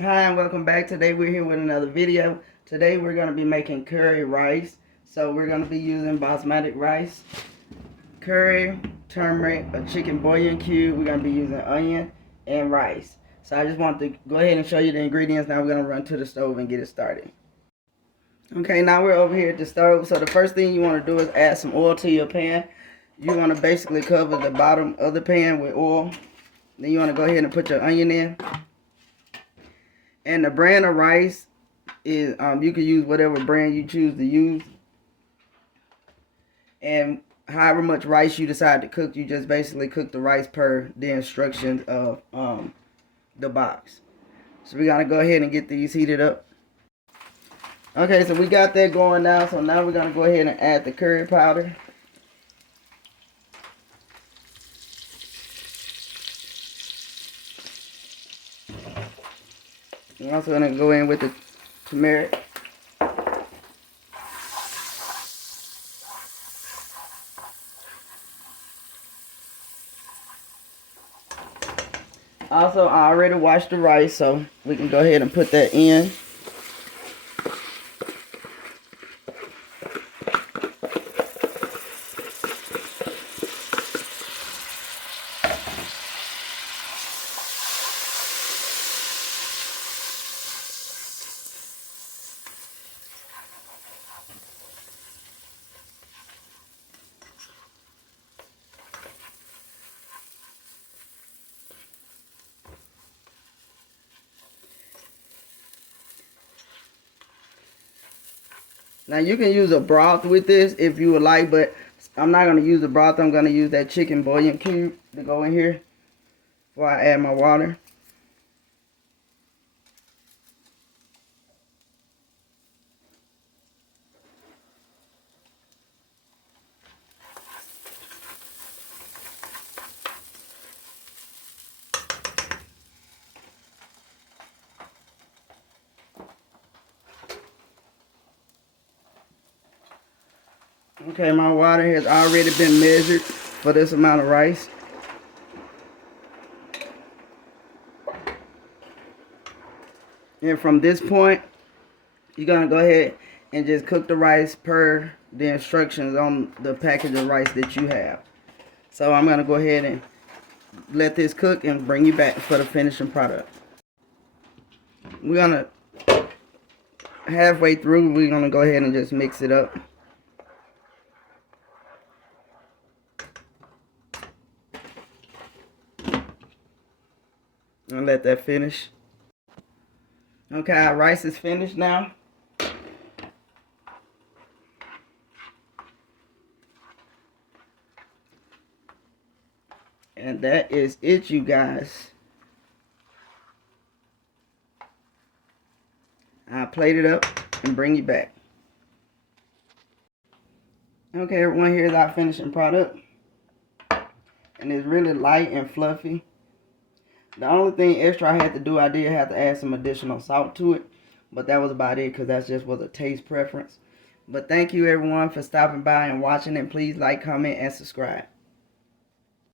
Hi and welcome back. Today we're here with another video. Today we're going to be making curry rice. So we're going to be using basmati rice, curry, turmeric, a chicken bouillon cube. We're going to be using onion and rice. So I just want to go ahead and show you the ingredients. Now we're going to run to the stove and get it started. Okay, now we're over here at the stove. So the first thing you want to do is add some oil to your pan. You want to basically cover the bottom of the pan with oil. Then you want to go ahead and put your onion in. And the brand of rice is, you can use whatever brand you choose to use. And however much rice you decide to cook, you just basically cook the rice per the instructions of the box. So we gotta go ahead and get these heated up. Okay, so we got that going now. So now we're gonna go ahead and add the curry powder. I'm also gonna go in with the turmeric. Also, I already washed the rice, so we can go ahead and put that in. Now you can use a broth with this if you would like, but I'm not going to use the broth. I'm going to use that chicken bouillon cube to go in here before I add my water. Okay, my water has already been measured for this amount of rice. And from this point, you're going to go ahead and just cook the rice per the instructions on the package of rice that you have. So I'm going to go ahead and let this cook and bring you back for the finishing product. We're going to, halfway through, we're going to go ahead and just mix it up. And let that finish. Okay, our rice is finished now. And that is it, you guys. I'll plate it up and bring you back. Okay, everyone, here's our finishing product. And it's really light and fluffy. The only thing extra I had to do, I did have to add some additional salt to it. But that was about it, because that just was a taste preference. But thank you, everyone, for stopping by and watching. And please like, comment, and subscribe.